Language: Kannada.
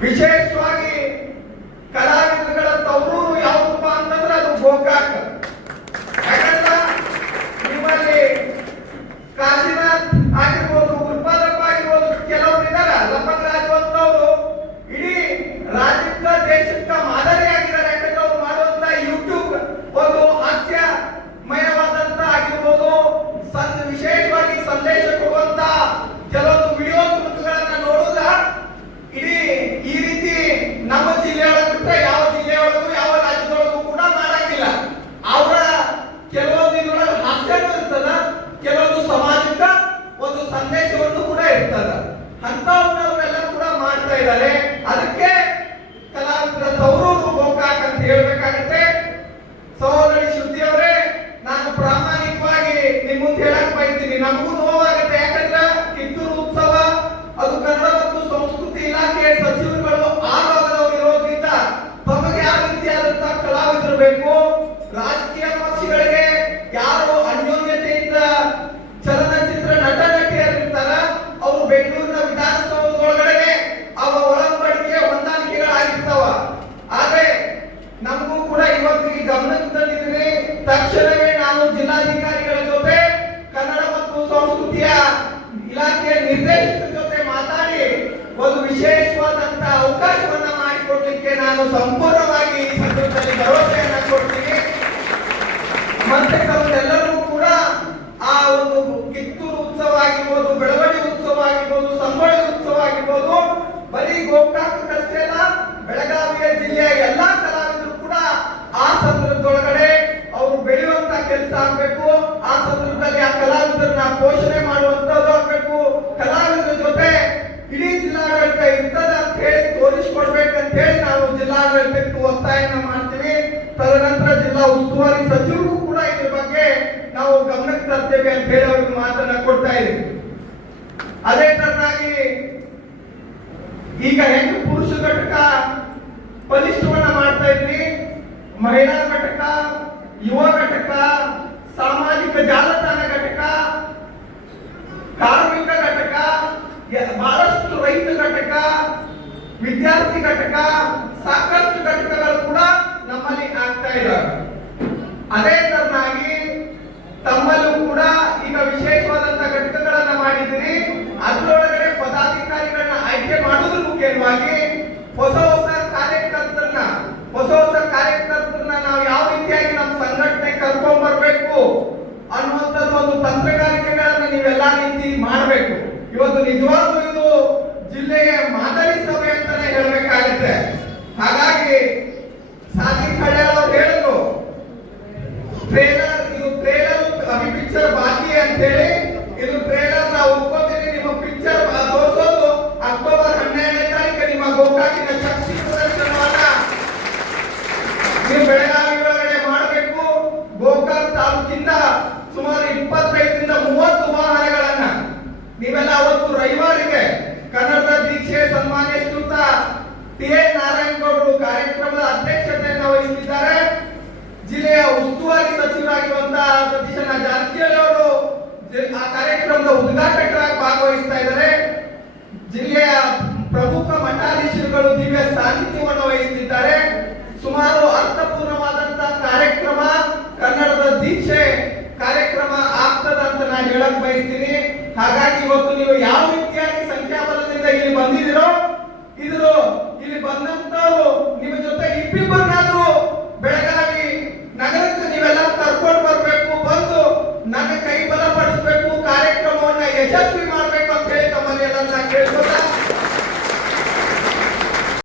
ವಿಶೇಷವಾಗಿ ಸಂದರ್ಭದೊಳಗಡೆ ಅವರು ಬೆಳೆಯುವಂತ ಕೆಲಸ ಆಗ್ಬೇಕು, ಆ ಸಂದರ್ಭದಲ್ಲಿ ಆ ಕಲಾವಿದರನ್ನ ಪೋಷಣೆ ಮಾಡುವಂತದ್ದು ಆಗ್ಬೇಕು. ಕಲಾವಿದರ ಜೊತೆ ಇಡೀ ಜಿಲ್ಲಾಡಳಿತ ಇರ್ತದ ಅಂತ ಹೇಳಿ ತೋರಿಸ್ಕೊಡ್ಬೇಕಂತ ಹೇಳಿ ನಾವು ಜಿಲ್ಲಾಡಳಿತಕ್ಕೆ ಒತ್ತಾಯನ ಮಾಡ್ತೀವಿ. ತದನಂತರ ಜಿಲ್ಲಾ ಉಸ್ತುವಾರಿ ಸಚಿವರು ಕೂಡ ಇದ್ರ ಬಗ್ಗೆ ನಾವು ಗಮನಕ್ಕೆ ತರ್ತೇವೆ ಅಂತ ಹೇಳಿ ಅವ್ರಿಗೆ ಮಾತನ್ನ ಕೊಡ್ತಾ ಇದ್ದೀವಿ. ಅದೇ ತರನಾಗಿ ಈಗ ಹೆಣ್ಣು ಪುರುಷ ಘಟಕ ಬಲಿಷ್ಠವನ್ನ ಮಹಿಳಾ ಘಟಕ, ಯುವ ಘಟಕ, ಸಾಮಾಜಿಕ ಜಾಲತಾಣ ಘಟಕ, ಕಾರ್ಮಿಕ ಘಟಕ ಬಹಳಷ್ಟು ರೈತ ಘಟಕ, ವಿದ್ಯಾರ್ಥಿ ಘಟಕ, ಸಾಕಷ್ಟು ಘಟಕಗಳು ಕೂಡ ನಮ್ಮಲ್ಲಿ ಆಗ್ತಾ ಇದ್ದಾವೆ. ಅದೇ ತರನಾಗಿ ತಮ್ಮಲ್ಲೂ ಕೂಡ ಈಗ ವಿಶೇಷವಾದಂತ ಘಟಕಗಳನ್ನ ಮಾಡಿದ್ದೀರಿ ಅದರೊಳಗಡೆ ಪದಾಧಿಕಾರಿಗಳನ್ನ ಆಯ್ಕೆ ಮಾಡೋದ್ರ ಮುಖ್ಯವಾಗಿ ಬೆಳಗಾವಿ ಒಳಗಡೆ ಮಾಡಬೇಕು ಗೋಕಾಕ್ ತಾಲೂಕಿಂದ ಸುಮಾರು ಇಪ್ಪತ್ತು ಶ್ರೀಗಳು ದಿವ್ಯ ಸಾನ್ನಿಧ್ಯವನ್ನು ವಹಿಸುತ್ತಿದ್ದಾರೆ. ಸುಮಾರು ಅರ್ಥಪೂರ್ಣವಾದಂತಹ ಕಾರ್ಯಕ್ರಮ, ಕನ್ನಡದ ದೀಕ್ಷೆ ಕಾರ್ಯಕ್ರಮ ಆಗ್ತದ ಅಂತ ನಾನು ಹೇಳಕ್ ಬಯಸ್ತೀನಿ. ಹಾಗಾಗಿ ಇವತ್ತು ನೀವು ಯಾವ ರೀತಿಯಾಗಿ ಸಂಖ್ಯಾಬಲದಿಂದ ಇಲ್ಲಿ ಬಂದಿದ್ದೀರೋ, ಇದ್ರು, ಇಲ್ಲಿ ಬಂದಂತವರು ನಿಮ್ಮ ಜೊತೆ ಇಬ್ಬಿಬ್ಬರು